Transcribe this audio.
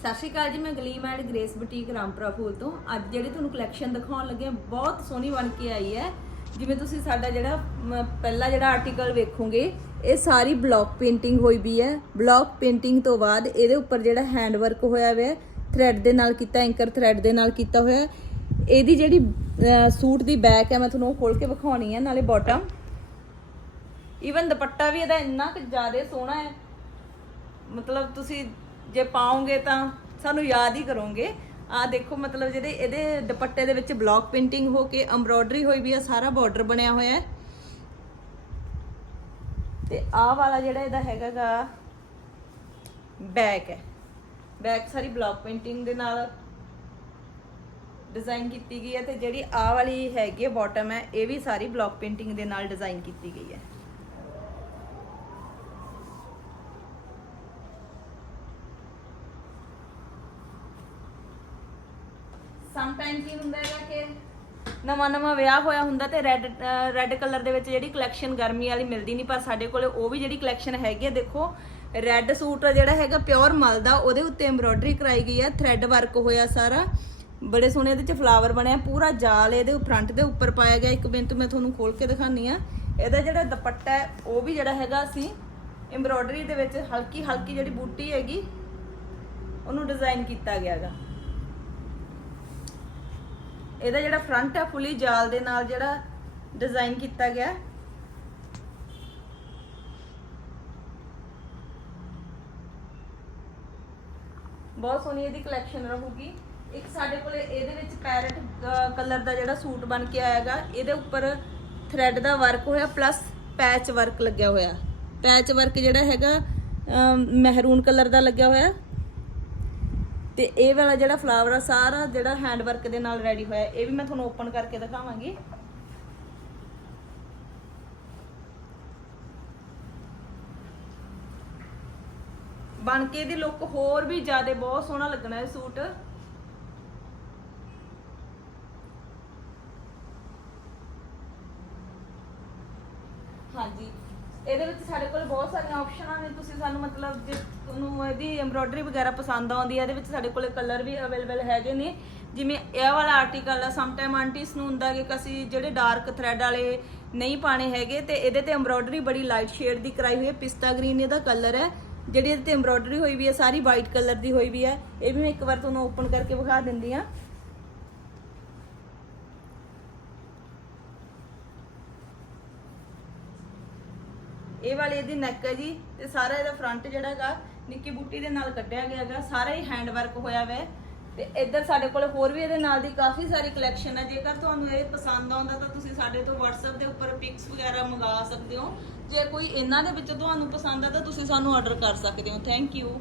ਸਤਿ ਸ਼੍ਰੀ ਅਕਾਲ ਜੀ ਮੈਂ glam and grace boutique Rampura Phul ਤੋਂ। ਅੱਜ ਜਿਹੜੀ ਤੁਹਾਨੂੰ ਕਲੈਕਸ਼ਨ ਦਿਖਾਉਣ ਲੱਗੇ ਹਾਂ ਬਹੁਤ ਸੋਹਣੀ ਬਣ ਕੇ ਆਈ ਹੈ। ਜਿਵੇਂ ਤੁਸੀਂ ਸਾਡਾ ਜਿਹੜਾ ਮ, ਪਹਿਲਾ ਜਿਹੜਾ ਆਰਟੀਕਲ ਵੇਖੋਗੇ ਇਹ ਸਾਰੀ ਬਲੌਕ ਪੇਂਟਿੰਗ ਹੋਈ ਵੀ ਹੈ। ਬਲੌਕ ਪੇਂਟਿੰਗ ਤੋਂ ਬਾਅਦ ਇਹਦੇ ਉੱਪਰ ਜਿਹੜਾ ਹੈਂਡ ਵਰਕ ਹੋਇਆ ਹੋਇਆ ਥ੍ਰੈਡ ਦੇ ਨਾਲ ਕੀਤਾ ਐਂਕਰ ਥ੍ਰੈਡ ਦੇ ਨਾਲ ਕੀਤਾ ਹੋਇਆ ਇਹਦੀ ਜਿਹੜੀ ਸੂਟ ਦੀ ਬੈਕ ਹੈ ਮੈਂ ਤੁਹਾਨੂੰ ਉਹ ਖੋਲ ਕੇ ਵਿਖਾਉਣੀ ਹੈ ਨਾਲੇ ਬਾਟਮ ਈਵਨ ਦੁਪੱਟਾ ਵੀ ਇਹਦਾ ਇੰਨਾ ਕੁ ਜ਼ਿਆਦਾ ਸੋਹਣਾ ਹੈ। ਮਤਲਬ ਤੁਸੀਂ ਜੇ ਪਾਓਗੇ ਤਾਂ ਸਾਨੂੰ ਯਾਦ ਹੀ ਕਰੋਗੇ। ਆ ਦੇਖੋ, ਮਤਲਬ ਜਿਹੜੇ ਇਹਦੇ ਦੁਪੱਟੇ ਦੇ ਵਿੱਚ ਬਲੌਕ ਪੇਂਟਿੰਗ ਹੋ ਕੇ ਐਮਬ੍ਰੋਇਡਰੀ ਹੋਈ ਵੀ ਆ, ਸਾਰਾ ਬਾਰਡਰ ਬਣਿਆ ਹੋਇਆ ਹੈ। ਤੇ ਆਹ ਵਾਲਾ ਜਿਹੜਾ ਇਹਦਾ ਹੈਗਾਗਾ ਬੈਕ ਹੈ। ਬੈਕ ਸਾਰੀ ਬਲੌਕ ਪੇਂਟਿੰਗ ਦੇ ਨਾਲ ਡਿਜ਼ਾਈਨ ਕੀਤੀ ਗਈ ਹੈ ਤੇ ਜਿਹੜੀ ਆਹ ਵਾਲੀ ਹੈਗੀ ਹੈ ਬਾਟਮ ਹੈ, ਇਹ ਵੀ ਸਾਰੀ ਬਲੌਕ ਪੇਂਟਿੰਗ ਦੇ ਨਾਲ ਡਿਜ਼ਾਈਨ ਕੀਤੀ ਗਈ ਹੈ। ਸਮ ਟਾਈਮ ਕੀ ਹੁੰਦਾ ਹੈਗਾ ਕਿ ਨਵਾਂ ਨਵਾਂ ਵਿਆਹ ਹੋਇਆ ਹੁੰਦਾ ਤੇ ਰੈੱਡ ਰੈੱਡ ਕਲਰ ਦੇ ਵਿੱਚ ਜਿਹੜੀ ਕਲੈਕਸ਼ਨ ਗਰਮੀ ਵਾਲੀ ਮਿਲਦੀ ਨਹੀਂ, ਪਰ ਸਾਡੇ ਕੋਲੇ ਉਹ ਵੀ ਜਿਹੜੀ ਕਲੈਕਸ਼ਨ ਹੈਗੀ ਹੈ ਦੇਖੋ ਰੈੱਡ ਸੂਟ ਜਿਹੜਾ ਹੈਗਾ ਪਿਓਰ ਮਲ ਦਾ ਉਹਦੇ ਉੱਤੇ ਐਮਬ੍ਰੋਇਡਰੀ ਕਰਾਈ ਗਈ ਹੈ ਥ੍ਰੈਡ ਵਰਕ ਹੋਇਆ ਸਾਰਾ, ਬੜੇ ਸੋਹਣੇ ਇਹਦੇ ਚ ਫਲਾਵਰ ਬਣਿਆ, ਪੂਰਾ ਜਾਲ ਇਹਦੇ ਫਰੰਟ ਦੇ ਉੱਪਰ ਪਾਇਆ ਗਿਆ, ਇੱਕ ਮਿੰਟ ਮੈਂ ਤੁਹਾਨੂੰ ਖੋਲ ਕੇ ਦਿਖਾਨੀ ਆ ਇਹਦਾ ਜਿਹੜਾ ਦੁਪੱਟਾ ਹੈ, ਉਹ ਵੀ ਜਿਹੜਾ ਹੈਗਾ ਅਸੀਂ ਐਮਬ੍ਰੋਇਡਰੀ ਦੇ ਵਿੱਚ ਹਲਕੀ ਹਲਕੀ ਜਿਹੜੀ ਬੂਟੀ ਹੈਗੀ, ਉਹਨੂੰ ਡਿਜ਼ਾਈਨ ਕੀਤਾ ਗਿਆ ਹੈਗਾ। ਇਹਦਾ ਜਿਹੜਾ ਫਰੰਟ ਹੈ ਫੁੱਲੀ ਜਾਲ ਦੇ ਨਾਲ ਜਿਹੜਾ ਡਿਜ਼ਾਈਨ ਕੀਤਾ ਗਿਆ। ਬਹੁਤ ਸੋਹਣੀ ਇਹਦੀ ਕਲੈਕਸ਼ਨ ਰਹੂਗੀ। ਇੱਕ ਸਾਡੇ ਕੋਲੇ ਇਹਦੇ ਵਿੱਚ ਪੈਰਟ ਕਲਰ ਦਾ ਜਿਹੜਾ ਸੂਟ ਬਣ ਕੇ ਆਏਗਾ ਇਹਦੇ ਉੱਪਰ ਥ੍ਰੈਡ ਦਾ ਵਰਕ ਹੋਇਆ ਪਲੱਸ ਪੈਚ ਵਰਕ ਲੱਗਿਆ ਹੋਇਆ। ਪੈਚ ਵਰਕ ਜਿਹੜਾ ਹੈਗਾ ਮਹਿਰੂਨ ਕਲਰ ਦਾ ਲੱਗਿਆ ਹੋਇਆ। ਤੇ ਇਹ ਵਾਲਾ ਜਿਹੜਾ ਫਲਾਵਰ ਆ, ਸਾਰਾ ਜਿਹੜਾ ਹੈਂਡ ਵਰਕ ਦੇ ਨਾਲ ਰੈਡੀ ਹੋਇਆ, ਇਹ ਵੀ ਮੈਂ ਤੁਹਾਨੂੰ ਓਪਨ ਕਰਕੇ ਦਿਖਾਵਾਂਗੀ। ਬਣ ਕੇ ਦੀ ਲੁੱਕ ਹੋਰ ਵੀ ਜ਼ਿਆਦਾ ਬਹੁਤ ਸੋਹਣਾ ਲੱਗਣਾ ਹੈ ਸੂਟ। ਹਾਂਜੀ। ਇਹਦੇ ਵਿੱਚ ਸਾਡੇ ਕੋਲ ਬਹੁਤ ਸਾਰੀਆਂ ਆਪਸ਼ਨਾਂ ਨੇ, ਤੁਸੀਂ ਸਾਨੂੰ ਮਤਲਬ ਜੇ ਤੁਹਾਨੂੰ ਇਹਦੀ ਐਮਬ੍ਰੋਇਡਰੀ ਵਗੈਰਾ ਪਸੰਦ ਆਉਂਦੀ ਹੈ, ਇਹਦੇ ਵਿੱਚ ਸਾਡੇ ਕੋਲ ਕਲਰ ਵੀ ਅਵੇਲੇਬਲ ਹੈਗੇ ਨੇ। ਜਿਵੇਂ ਇਹ ਵਾਲਾ ਆਰਟੀਕਲ ਆ ਸਮ ਟਾਈਮ ਆਂਟੀਸ ਨੂੰ ਹੁੰਦਾ ਕਿ ਅਸੀਂ ਜਿਹੜੇ ਡਾਰਕ ਥ੍ਰੈਡ ਵਾਲੇ ਨਹੀਂ ਪਾਣੇ ਹੈਗੇ, ਤੇ ਇਹਦੇ ਤੇ ਐਮਬ੍ਰੋਇਡਰੀ ਬੜੀ ਲਾਈਟ ਸ਼ੇਡ ਦੀ ਕਰਾਈ ਹੋਈ ਹੈ, ਪਿਸਤਾ ਗ੍ਰੀਨ ਇਹਦਾ ਕਲਰ ਹੈ। ਜਿਹੜੀ ਇਹਦੇ ਤੇ ਐਮਬ੍ਰੋਇਡਰੀ ਹੋਈ ਵੀ ਹੈ, ਸਾਰੀ ਵਾਈਟ ਕਲਰ ਦੀ ਹੋਈ ਵੀ ਹੈ। ਇਹ ਵੀ ਮੈਂ ਇੱਕ ਵਾਰ ਤੁਹਾਨੂੰ ਓਪਨ ਕਰਕੇ ਵਿਖਾ ਦਿੰਦੀ ਆ ਇਹ ਵਾਲੀ ਇਹਦੀ ਨੈਕ ਹੈ ਜੀ, ਤੇ ਸਾਰਾ ਇਹਦਾ ਫਰੰਟ ਜਿਹੜਾ ਹੈਗਾ, ਨਿੱਕੀ ਬੂਟੀ ਦੇ ਨਾਲ ਕੱਢਿਆ ਗਿਆ ਹੈਗਾ, ਸਾਰਾ ਹੀ ਹੈਂਡ ਵਰਕ ਹੋਇਆ ਹੋਇਆ ਹੈ ਤੇ ਇੱਧਰ ਸਾਡੇ ਕੋਲ ਹੋਰ ਵੀ ਇਹਦੇ ਨਾਲ ਦੀ ਕਾਫੀ ਸਾਰੀ ਕਲੈਕਸ਼ਨ ਹੈ। ਜੇਕਰ ਤੁਹਾਨੂੰ ਇਹ ਪਸੰਦ ਆਉਂਦਾ ਤਾਂ ਤੁਸੀਂ ਸਾਡੇ ਤੋਂ WhatsApp ਦੇ ਉੱਪਰ ਪਿਕਸ ਵਗੈਰਾ ਮੰਗਾ ਸਕਦੇ ਹੋ। ਜੇ ਕੋਈ ਇਹਨਾਂ ਦੇ ਵਿੱਚ ਤੁਹਾਨੂੰ ਪਸੰਦ ਆ ਤਾਂ ਤੁਸੀਂ ਸਾਨੂੰ ਆਰਡਰ ਕਰ ਸਕਦੇ ਹੋ। Thank you